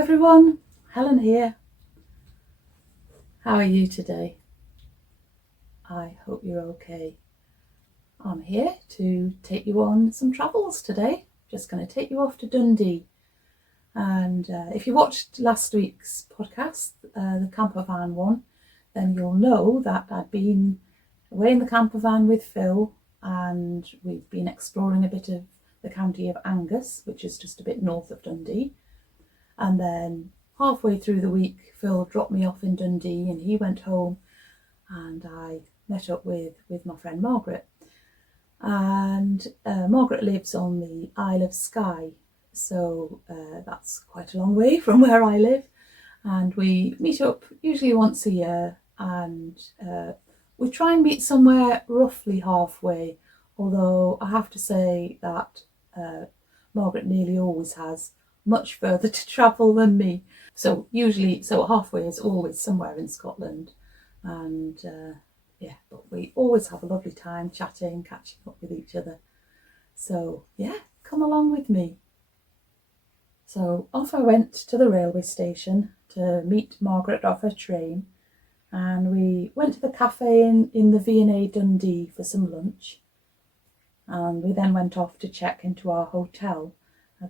everyone, Helen here. How are you today? I hope you're okay. I'm here to take you on some travels today. Just going to take you off to Dundee. And if you watched last week's podcast, the camper van one, then you'll know that I've been away in the camper van with Phil and we've been exploring a bit of the county of Angus, which is just a bit north of Dundee. And then halfway through the week, Phil dropped me off in Dundee and he went home and I met up with my friend Margaret. And Margaret lives on the Isle of Skye, so that's quite a long way from where I live. And we meet up usually once a year and we try and meet somewhere roughly halfway, although I have to say that Margaret nearly always has much further to travel than me. So halfway is always somewhere in Scotland. And but we always have a lovely time chatting, catching up with each other. So come along with me. So off I went to the railway station to meet Margaret off her train. And we went to the cafe in the V&A Dundee for some lunch. And we then went off to check into our hotel,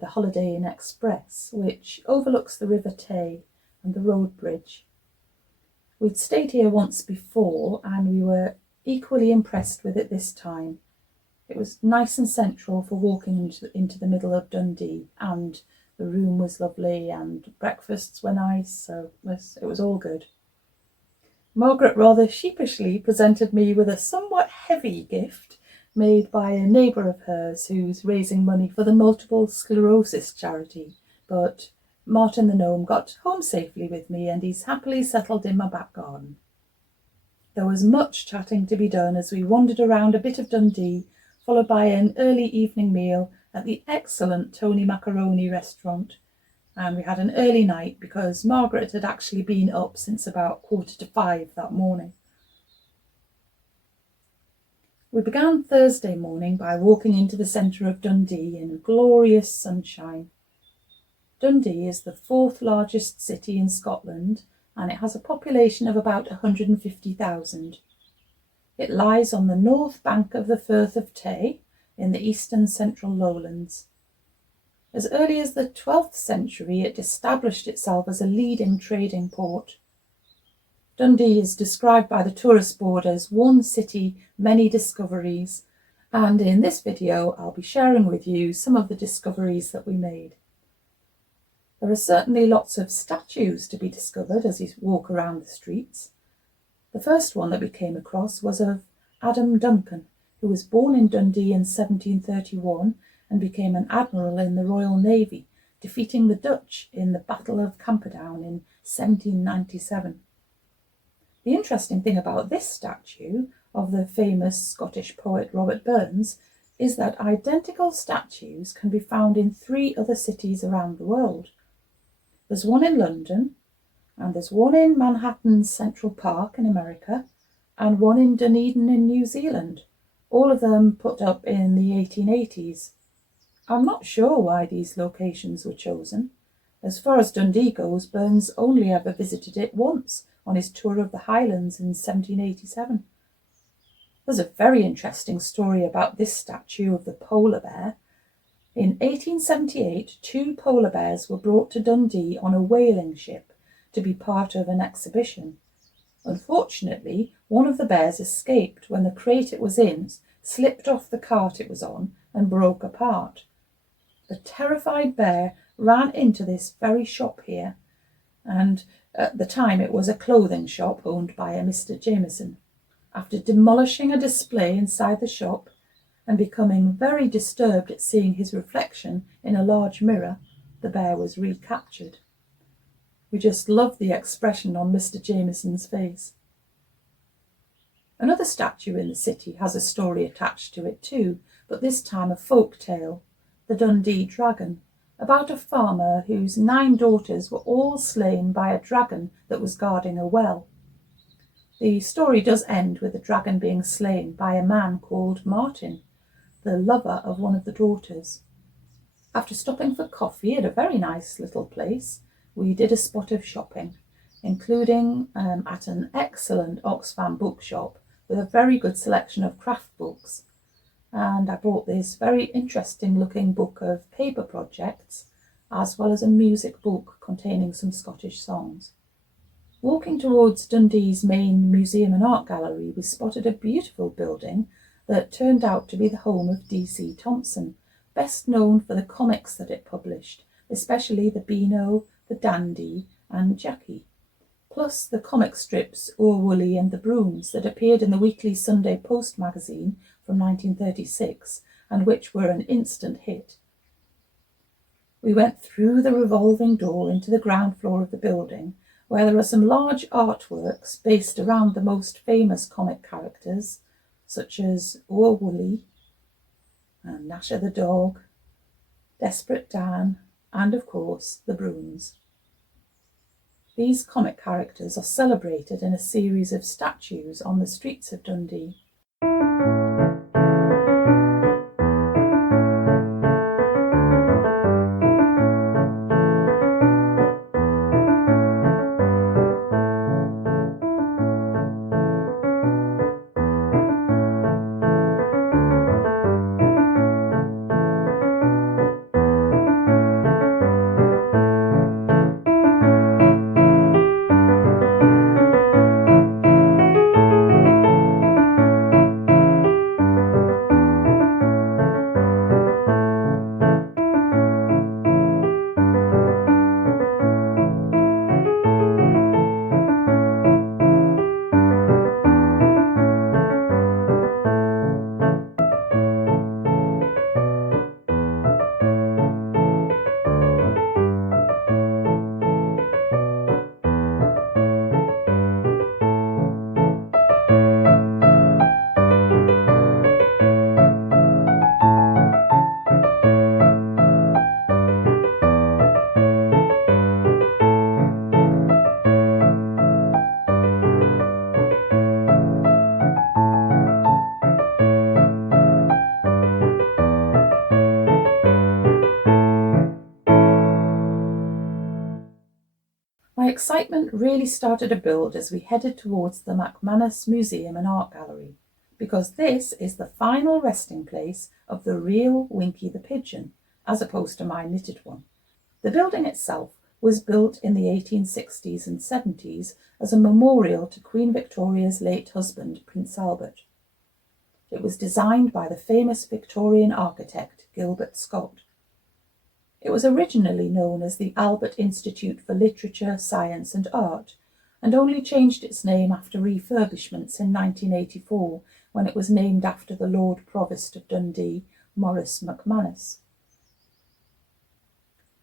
the Holiday Inn Express, which overlooks the River Tay and the road bridge. We'd stayed here once before and we were equally impressed with it this time. It was nice and central for walking into the middle of Dundee, and the room was lovely and breakfasts were nice, so it was all good. Margaret rather sheepishly presented me with a somewhat heavy gift made by a neighbour of hers who's raising money for the multiple sclerosis charity, but Martin the gnome got home safely with me and he's happily settled in my back garden. There was much chatting to be done as we wandered around a bit of Dundee, followed by an early evening meal at the excellent Tony Macaroni restaurant. And we had an early night because Margaret had actually been up since about 4:45 that morning. We began Thursday morning by walking into the centre of Dundee in glorious sunshine. Dundee is the fourth largest city in Scotland and it has a population of about 150,000. It lies on the north bank of the Firth of Tay in the eastern central lowlands. As early as the 12th century, it established itself as a leading trading port. Dundee is described by the tourist board as one city, many discoveries, and in this video I'll be sharing with you some of the discoveries that we made. There are certainly lots of statues to be discovered as you walk around the streets. The first one that we came across was of Adam Duncan, who was born in Dundee in 1731 and became an admiral in the Royal Navy, defeating the Dutch in the Battle of Camperdown in 1797. The interesting thing about this statue of the famous Scottish poet Robert Burns is that identical statues can be found in 3 other cities around the world. There's one in London, and there's one in Manhattan's Central Park in America, and one in Dunedin in New Zealand, all of them put up in the 1880s. I'm not sure why these locations were chosen. As far as Dundee goes, Burns only ever visited it once on his tour of the Highlands in 1787. There's a very interesting story about this statue of the polar bear. In 1878, 2 polar bears were brought to Dundee on a whaling ship to be part of an exhibition. Unfortunately, one of the bears escaped when the crate it was in slipped off the cart it was on and broke apart. The terrified bear ran into this very shop here, and at the time it was a clothing shop owned by a Mr. Jameson. After demolishing a display inside the shop and becoming very disturbed at seeing his reflection in a large mirror, the bear was recaptured. We just love the expression on Mr. Jameson's face. Another statue in the city has a story attached to it too, but this time a folk tale, the Dundee Dragon, about a farmer whose 9 daughters were all slain by a dragon that was guarding a well. The story does end with the dragon being slain by a man called Martin, the lover of one of the daughters. After stopping for coffee at a very nice little place, we did a spot of shopping, including at an excellent Oxfam bookshop with a very good selection of craft books. And I bought this very interesting looking book of paper projects, as well as a music book containing some Scottish songs. Walking towards Dundee's main museum and art gallery, we spotted a beautiful building that turned out to be the home of D.C. Thomson, best known for the comics that it published, especially the Beano, the Dundee and Jackie, plus the comic strips Oor Wullie and the Brooms that appeared in the weekly Sunday Post magazine from 1936 and which were an instant hit. We went through the revolving door into the ground floor of the building, where there are some large artworks based around the most famous comic characters, such as Oor Wullie, and Nasha the Dog, Desperate Dan, and of course the Brooms. These comic characters are celebrated in a series of statues on the streets of Dundee. My excitement really started to build as we headed towards the McManus Museum and Art Gallery, because this is the final resting place of the real Winky the Pigeon, as opposed to my knitted one. The building itself was built in the 1860s and 70s as a memorial to Queen Victoria's late husband, Prince Albert. It was designed by the famous Victorian architect Gilbert Scott. It was originally known as the Albert Institute for Literature, Science and Art, and only changed its name after refurbishments in 1984, when it was named after the Lord Provost of Dundee, Maurice McManus.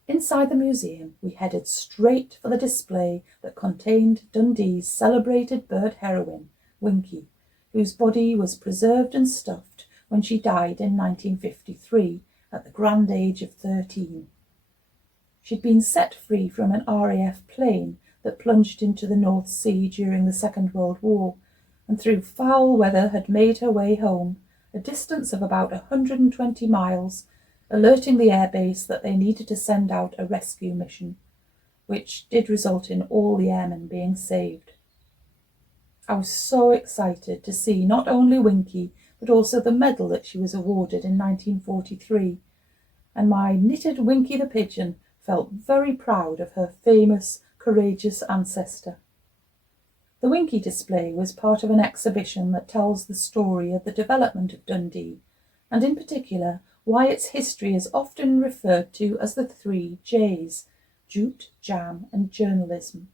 Inside the museum, we headed straight for the display that contained Dundee's celebrated bird heroine, Winky, whose body was preserved and stuffed when she died in 1953 at the grand age of 13. She'd been set free from an RAF plane that plunged into the North Sea during the Second World War, and through foul weather had made her way home, a distance of about 120 miles, alerting the airbase that they needed to send out a rescue mission, which did result in all the airmen being saved. I was so excited to see not only Winky, but also the medal that she was awarded in 1943, and my knitted Winky the Pigeon felt very proud of her famous, courageous ancestor. The Winky display was part of an exhibition that tells the story of the development of Dundee, and in particular why its history is often referred to as the 3 J's, jute, jam and journalism.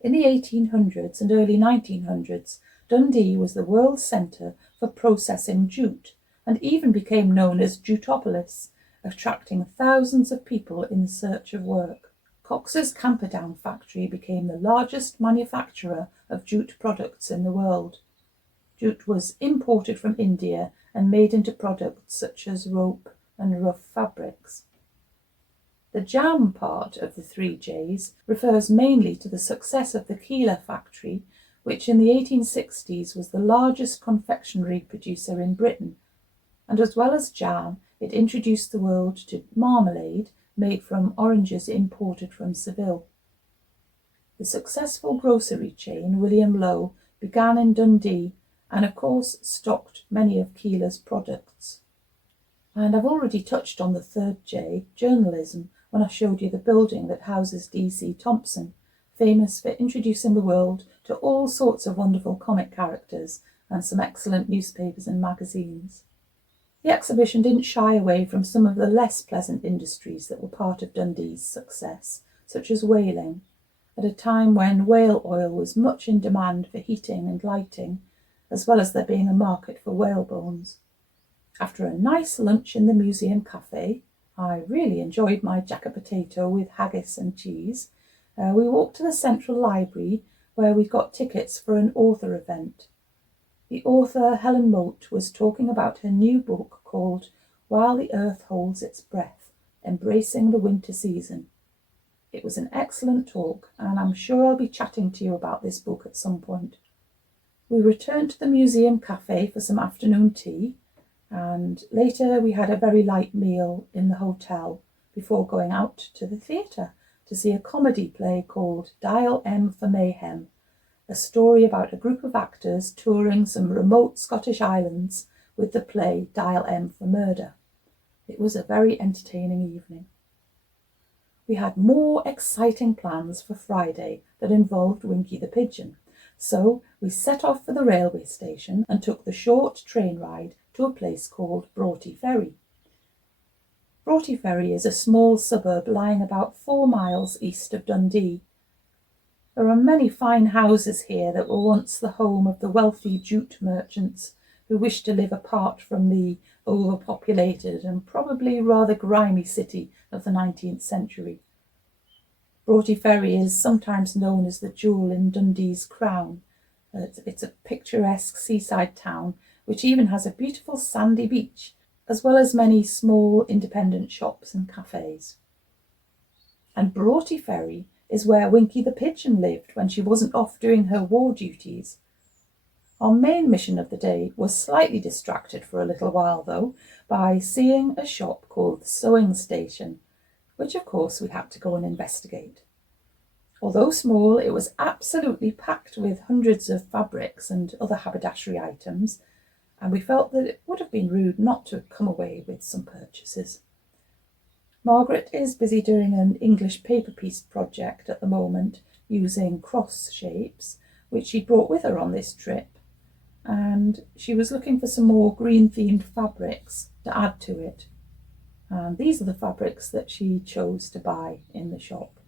In the 1800s and early 1900s, Dundee was the world centre for processing jute, and even became known as Jutopolis, attracting thousands of people in search of work. Cox's Camperdown factory became the largest manufacturer of jute products in the world. Jute was imported from India and made into products such as rope and rough fabrics. The jam part of the 3 J's refers mainly to the success of the Keeler factory, which in the 1860s was the largest confectionery producer in Britain, and as well as jam, it introduced the world to marmalade, made from oranges imported from Seville. The successful grocery chain William Lowe began in Dundee and of course stocked many of Keeler's products. And I've already touched on the third J, journalism, when I showed you the building that houses D.C. Thompson, famous for introducing the world to all sorts of wonderful comic characters and some excellent newspapers and magazines. The exhibition didn't shy away from some of the less pleasant industries that were part of Dundee's success, such as whaling, at a time when whale oil was much in demand for heating and lighting, as well as there being a market for whale bones. After a nice lunch in the museum cafe, I really enjoyed my jacket potato with haggis and cheese, we walked to the Central Library where we got tickets for an author event. The author, Helen Mote, was talking about her new book called While the Earth Holds Its Breath, Embracing the Winter Season. It was an excellent talk, and I'm sure I'll be chatting to you about this book at some point. We returned to the museum cafe for some afternoon tea, and later we had a very light meal in the hotel before going out to the theatre to see a comedy play called Dial M for Mayhem, a story about a group of actors touring some remote Scottish islands with the play Dial M for Murder. It was a very entertaining evening. We had more exciting plans for Friday that involved Winky the Pigeon, so we set off for the railway station and took the short train ride to a place called Broughty Ferry. Broughty Ferry is a small suburb lying about 4 miles east of Dundee. There are many fine houses here that were once the home of the wealthy jute merchants who wished to live apart from the overpopulated and probably rather grimy city of the 19th century. Broughty Ferry is sometimes known as the jewel in Dundee's crown. It's a picturesque seaside town which even has a beautiful sandy beach, as well as many small independent shops and cafes. And Broughty Ferry is where Winky the Pigeon lived when she wasn't off doing her war duties. Our main mission of the day was slightly distracted for a little while, though, by seeing a shop called the Sewing Station, which of course we had to go and investigate. Although small, it was absolutely packed with hundreds of fabrics and other haberdashery items, and we felt that it would have been rude not to come away with some purchases. Margaret is busy doing an English paper piece project at the moment using cross shapes, which she brought with her on this trip, and she was looking for some more green-themed fabrics to add to it. And these are the fabrics that she chose to buy in the shop.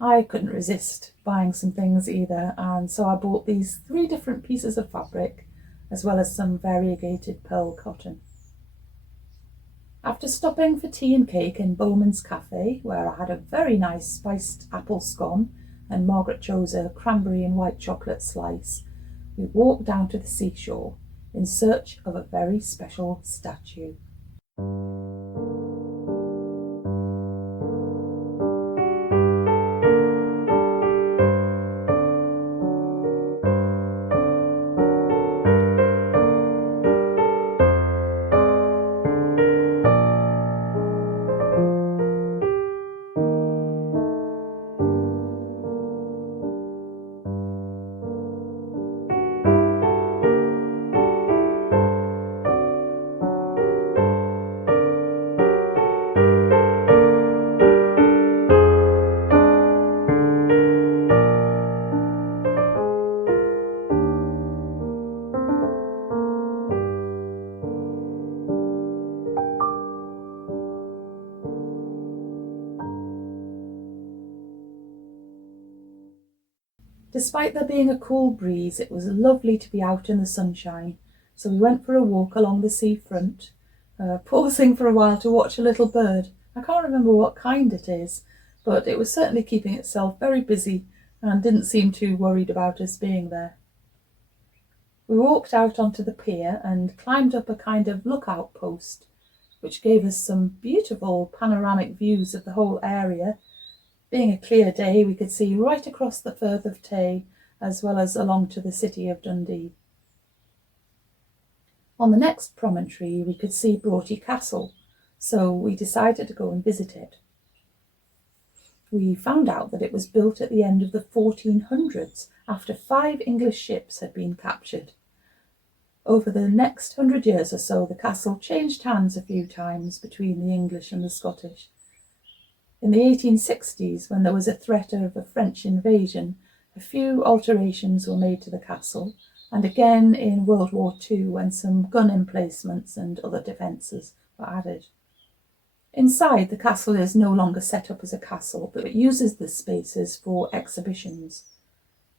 I couldn't resist buying some things either, and so I bought these 3 different pieces of fabric, as well as some variegated pearl cotton. After stopping for tea and cake in Bowman's Cafe, where I had a very nice spiced apple scone and Margaret chose a cranberry and white chocolate slice, we walked down to the seashore in search of a very special statue. Despite there being a cool breeze, it was lovely to be out in the sunshine, so we went for a walk along the seafront, pausing for a while to watch a little bird. I can't remember what kind it is, but it was certainly keeping itself very busy and didn't seem too worried about us being there. We walked out onto the pier and climbed up a kind of lookout post, which gave us some beautiful panoramic views of the whole area. Being a clear day, we could see right across the Firth of Tay, as well as along to the city of Dundee. On the next promontory, we could see Broughty Castle, so we decided to go and visit it. We found out that it was built at the end of the 1400s after 5 English ships had been captured. Over the next 100 years or so, the castle changed hands a few times between the English and the Scottish. In the 1860s, when there was a threat of a French invasion, a few alterations were made to the castle, and again in World War II when some gun emplacements and other defences were added. Inside, the castle is no longer set up as a castle, but it uses the spaces for exhibitions.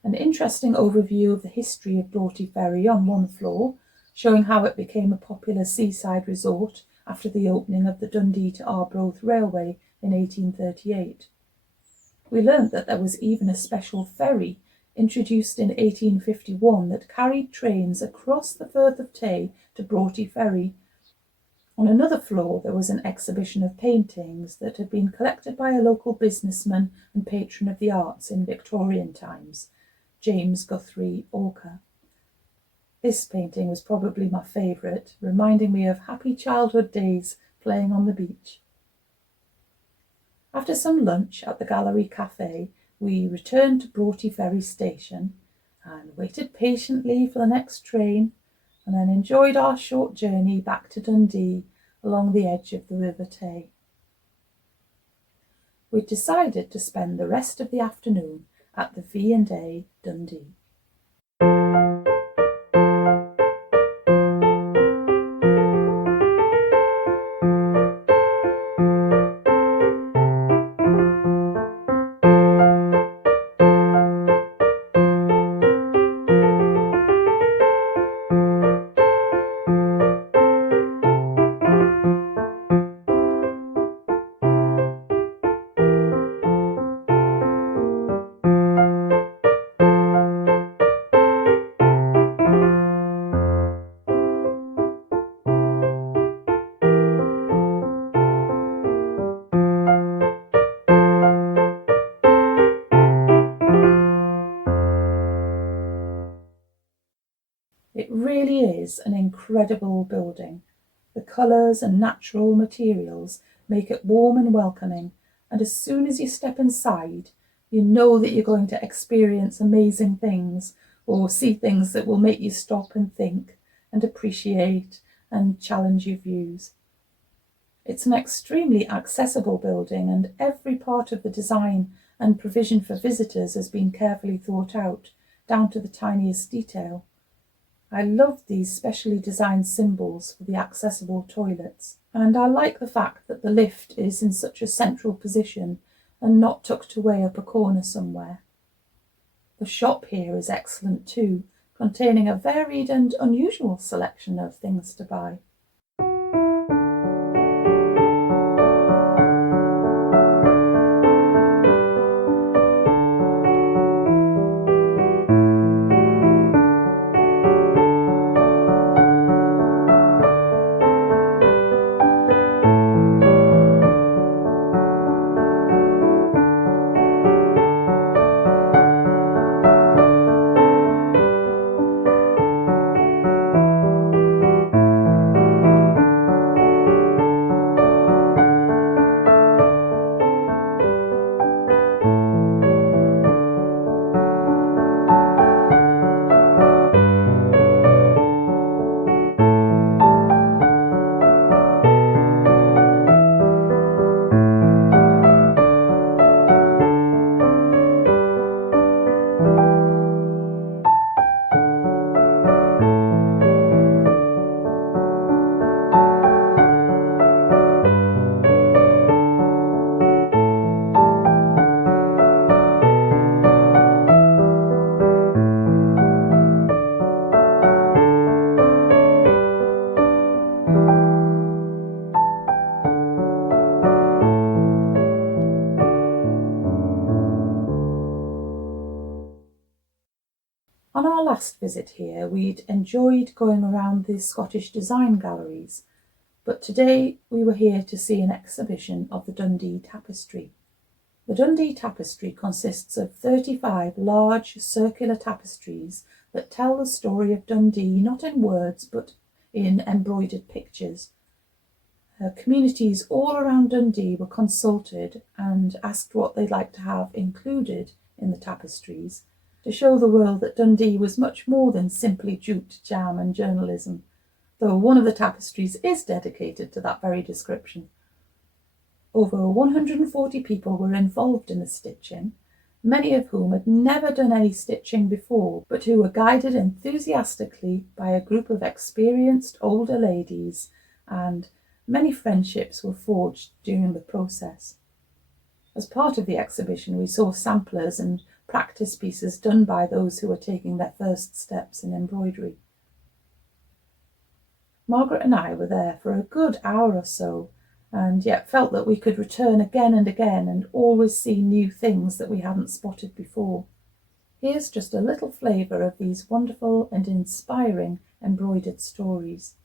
An interesting overview of the history of Broughty Ferry on one floor, showing how it became a popular seaside resort after the opening of the Dundee to Arbroath Railway in 1838. We learnt that there was even a special ferry introduced in 1851 that carried trains across the Firth of Tay to Broughty Ferry. On another floor there was an exhibition of paintings that had been collected by a local businessman and patron of the arts in Victorian times, James Guthrie Orker. This painting was probably my favourite, reminding me of happy childhood days playing on the beach. After some lunch at the Gallery Cafe, we returned to Broughty Ferry Station and waited patiently for the next train, and then enjoyed our short journey back to Dundee along the edge of the River Tay. We decided to spend the rest of the afternoon at the V&A Dundee. It really is an incredible building. The colours and natural materials make it warm and welcoming, and as soon as you step inside, you know that you're going to experience amazing things or see things that will make you stop and think and appreciate and challenge your views. It's an extremely accessible building, and every part of the design and provision for visitors has been carefully thought out, down to the tiniest detail. I love these specially designed symbols for the accessible toilets, and I like the fact that the lift is in such a central position and not tucked away up a corner somewhere. The shop here is excellent too, containing a varied and unusual selection of things to buy. On our last visit here, we'd enjoyed going around the Scottish design galleries, but today we were here to see an exhibition of the Dundee tapestry. The Dundee tapestry consists of 35 large circular tapestries that tell the story of Dundee not in words but in embroidered pictures. Communities all around Dundee were consulted and asked what they'd like to have included in the tapestries to show the world that Dundee was much more than simply jute, jam and journalism, though one of the tapestries is dedicated to that very description. Over 140 people were involved in the stitching, many of whom had never done any stitching before, but who were guided enthusiastically by a group of experienced older ladies, and many friendships were forged during the process. As part of the exhibition, we saw samplers and practice pieces done by those who were taking their first steps in embroidery. Margaret and I were there for a good hour or so, and yet felt that we could return again and again and always see new things that we hadn't spotted before. Here's just a little flavour of these wonderful and inspiring embroidered stories.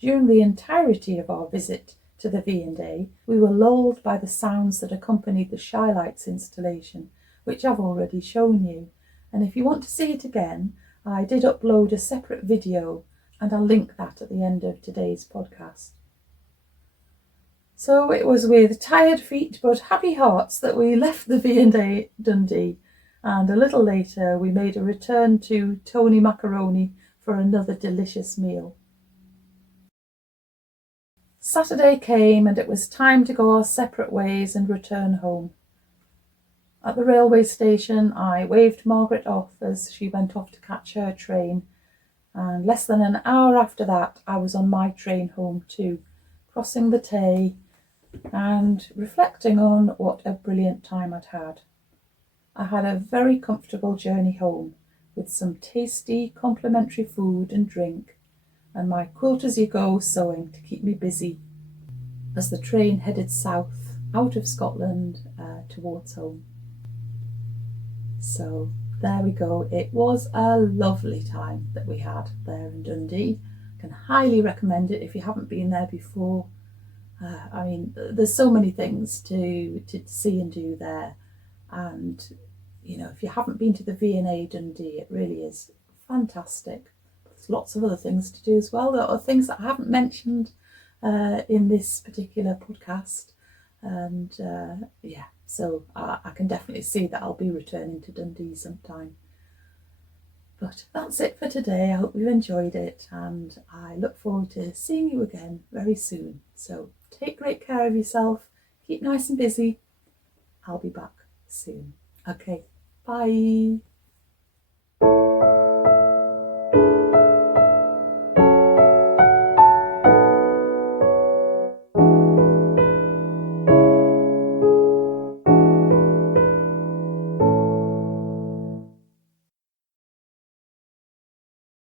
During the entirety of our visit to the V&A, we were lulled by the sounds that accompanied the Shylights installation, which I've already shown you. And if you want to see it again, I did upload a separate video, and I'll link that at the end of today's podcast. So it was with tired feet but happy hearts that we left the V&A Dundee, and a little later we made a return to Tony Macaroni for another delicious meal. Saturday came and it was time to go our separate ways and return home. At the railway station I waved Margaret off as she went off to catch her train, and less than an hour after that I was on my train home too, crossing the Tay and reflecting on what a brilliant time I'd had. I had a very comfortable journey home with some tasty complimentary food and drink, and my quilt-as-you-go sewing to keep me busy as the train headed south out of Scotland towards home. So there we go. It was a lovely time that we had there in Dundee. I can highly recommend it if you haven't been there before. I mean, there's so many things to see and do there, and you know, if you haven't been to the V&A Dundee, it really is fantastic. There's lots of other things to do as well. There are things that I haven't mentioned in this particular podcast, and yeah, so I can definitely see that I'll be returning to Dundee sometime. But that's it for today. I hope you've enjoyed it, and I look forward to seeing you again very soon. So take great care of yourself, keep nice and busy. I'll be back soon. Okay, bye.